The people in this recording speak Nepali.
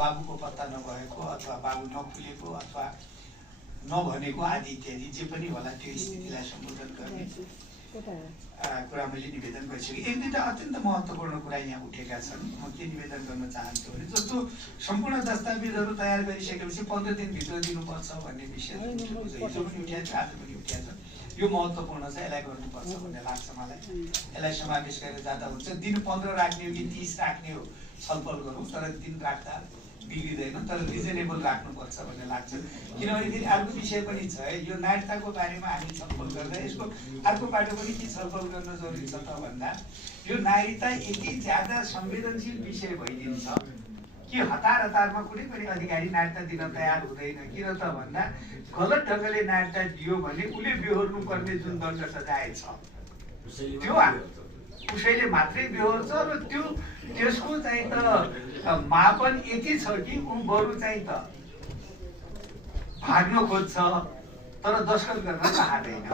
बाबुको पत्ता नभएको अथवा बाबु नपुगेको अथवा नभनेको आदि इत्यादि जे पनि होला त्यो स्थितिलाई सम्बोधन गर्ने कुरा मैले निवेदन गरिसकेँ। एक दुईवटा अत्यन्त महत्त्वपूर्ण कुरा यहाँ उठेका छन्। म के निवेदन गर्न चाहन्छु भने जस्तो सम्पूर्ण दस्तावेजहरू तयार गरिसकेपछि 15 दिनभित्र दिनुपर्छ भन्ने विषय हिजो पनि उठिएको छ, आज पनि उठिएको छ। यो महत्त्वपूर्ण छ, यसलाई गर्नुपर्छ भन्ने लाग्छ मलाई। यसलाई समावेश गरेर जाँदा हुन्छ। दिन 15 राख्ने हो कि 30 राख्ने हो छलफल गरौँ, तर दिन राख्दा बिग्रिँदैन, तर रिजनेबल राख्नुपर्छ भन्ने लाग्छ। किनभने फेरि अर्को विषय पनि छ है, यो नागरिकताको बारेमा हामी छलफल गर्दा यसको अर्को पाटो पनि के छलफल गर्न जरुरी छ त भन्दा यो नागरिकता यति ज्यादा संवेदनशील विषय भइदिन्छ कि हतार हतारमा कुनै पनि अधिकारी नागरिकता दिन तयार हुँदैन। किन त भन्दा गलत ढङ्गले नागरिकता दियो भने उसले बेहोर्नु पर्ने जुन दण्ड सजाय छ त्यो उसैले मात्रै बेहोर्छ र त्यसको चाहिँ त मापन यति छ कि ऊ बरु चाहिँ त भाग्न खोज्छ तर दस्खत गर्न चाहदैन।